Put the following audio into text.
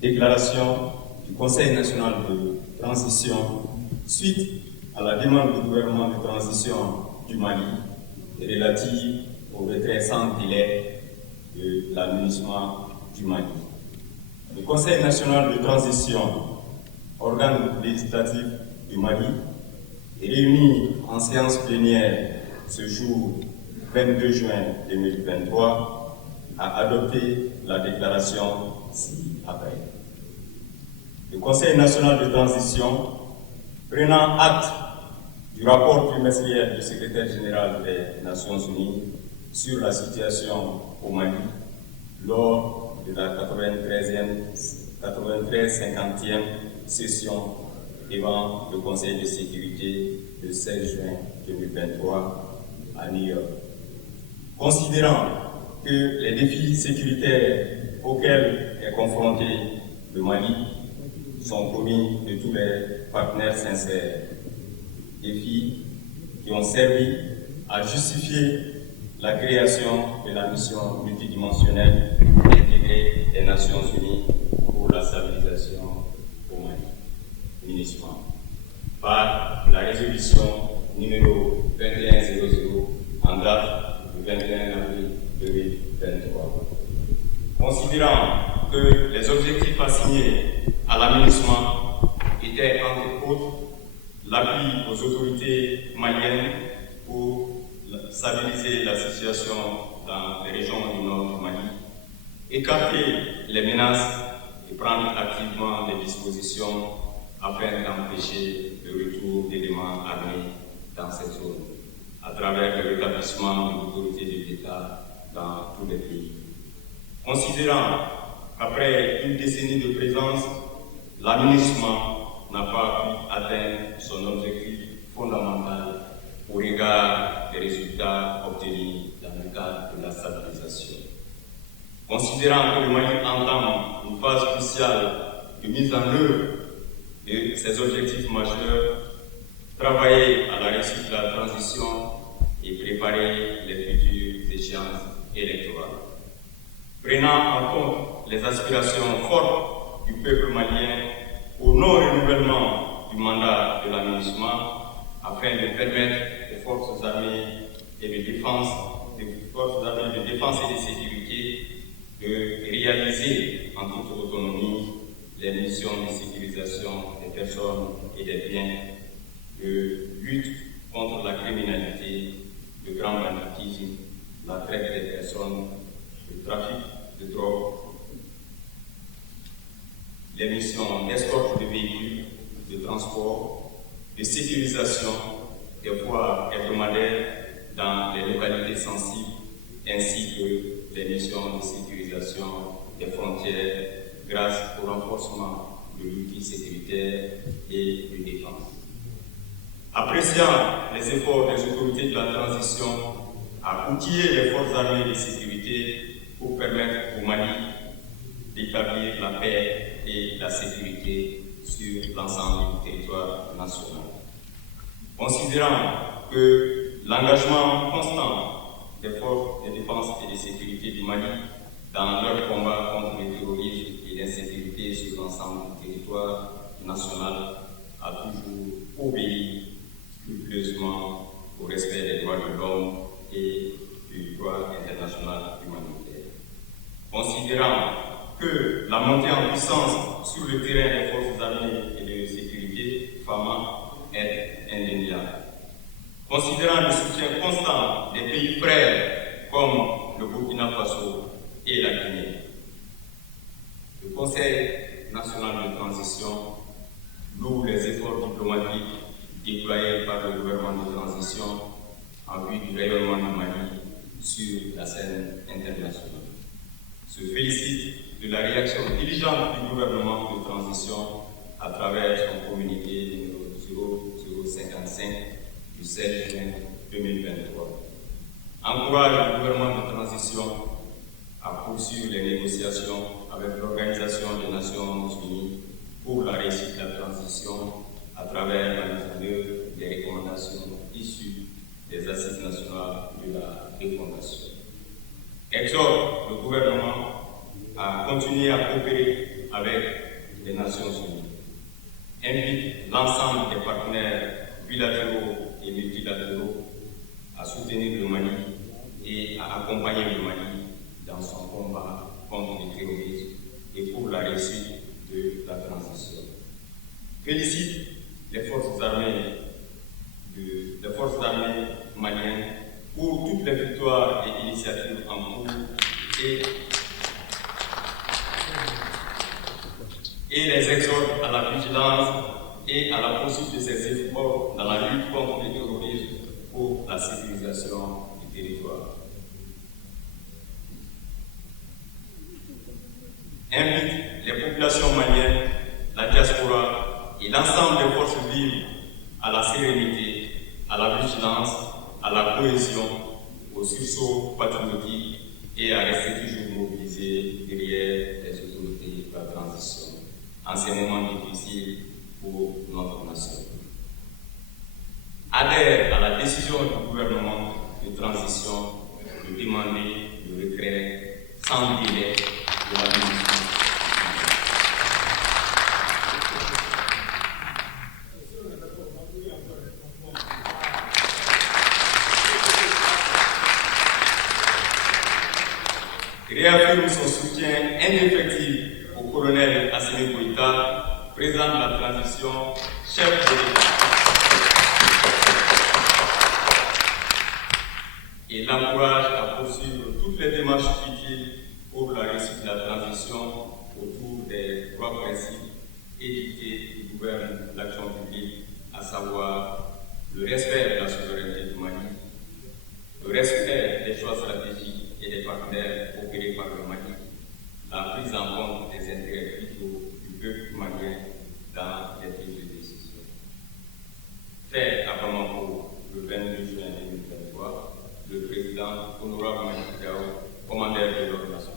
Déclaration du Conseil national de transition suite à la demande du gouvernement de transition du Mali relative au retrait sans délai de l'administration du Mali. Le Conseil national de transition, organe législatif du Mali, est réuni en séance plénière ce jour 22 juin 2023 a adopté la déclaration ci-après. Le Conseil national de transition, prenant acte du rapport trimestriel du secrétaire général des Nations Unies sur la situation au Mali lors de la 93e session devant le Conseil de sécurité le 16 juin 2023 à New York. Considérant que les défis sécuritaires auxquels est confronté le Mali sont connus de tous les partenaires sincères, défis qui ont servi à justifier la création de la mission multidimensionnelle intégrée des Nations Unies pour la stabilisation au Mali, MINUSMA, par la résolution numéro 2100 en date du 21 avril 2023. Considérant que les objectifs assignés à la MINUSMA étaient entre autres l'appui aux autorités maliennes pour stabiliser la situation dans les régions du nord du Mali, écarter les menaces et prendre activement des dispositions afin d'empêcher le retour d'éléments armés dans cette zone, à travers le rétablissement de l'autorité de l'État dans tous les pays. Considérant qu'après une décennie de présence, la MINUSMA n'a pas pu atteindre son objectif fondamental au regard des résultats obtenus dans le cadre de la stabilisation. Considérant que le Mali entame une phase cruciale de mise en œuvre de ses objectifs majeurs, travailler à la réussite de la transition et préparer les futures échéances électorales. Prenant en compte les aspirations fortes du peuple malien au non-renouvellement du mandat de la MINUSMA, afin de permettre aux forces armées et de défense, et de sécurité de réaliser en toute autonomie les missions de sécurisation des personnes et des biens, de lutte contre la criminalité, le grand banditisme, la traite des personnes, le trafic de drogue, les missions d'escorte de véhicules, de transport, de sécurisation des voies hebdomadaires dans les localités sensibles, ainsi que les missions de sécurisation des frontières grâce au renforcement de l'outil sécuritaire et de défense. Appréciant les efforts des autorités de la transition à outiller les forces armées de sécurité pour permettre au Mali d'établir la paix et la sécurité sur l'ensemble du territoire national. Considérant que l'engagement constant des forces de défense et de sécurité du Mali dans leur combat contre le terrorisme et l'insécurité sur l'ensemble du territoire national a toujours obéi scrupuleusement au respect des droits de l'homme et du droit international humanitaire. Considérant que la montée en puissance sur le terrain des forces armées et de sécurité FAMA est indéniable. Considérant le soutien constant des pays frères comme le Burkina Faso et la Guinée, le Conseil national de transition loue les efforts diplomatiques déployés par le gouvernement de transition en vue du rayonnement du Mali sur la scène internationale. Se félicite de la réaction diligente du gouvernement de transition à travers son communiqué numéro 0055 du 16 juin 2023. Encourage le gouvernement de transition à poursuivre les négociations avec l'Organisation des Nations Unies pour la réussite de la transition à travers la mise en œuvre des recommandations issues des assises nationales de la refondation. Exhorte le gouvernement à continuer à coopérer avec les Nations Unies, invite l'ensemble des partenaires bilatéraux et multilatéraux à soutenir le Mali et à accompagner le Mali dans son combat contre le terrorisme et pour la réussite de la transition. Félicite les forces armées maliennes pour toutes les victoires et initiatives en cours et les exhorte à la vigilance et à la poursuite de ces efforts dans la lutte contre le terrorisme pour la sécurisation du territoire. Invite les populations maliennes, la diaspora et l'ensemble des forces vives à la sérénité, à la vigilance, à la cohésion, au sursaut patriotique et à rester toujours mobilisés derrière les autorités de la transition en ces moments difficiles pour notre nation. Adhère à la décision du gouvernement de transition de demander le retrait sans délai de la ministre. Réaffirme son soutien indéfectible au colonel Assimi Goïta, président de la transition, chef de l'État, et l'encourage à poursuivre toutes les démarches utiles pour la réussite de la transition autour des trois principes édictés qui gouvernent l'action publique, à savoir le respect de la souveraineté du Mali, le respect des choix stratégiques et des partenaires opérés par le Mali, la prise en compte des intérêts vitaux du peuple malien dans les prises de décision. Fait à Bamako le 22 juin 2023, le président honorable Malik Diao, commandeur de l'ordre national,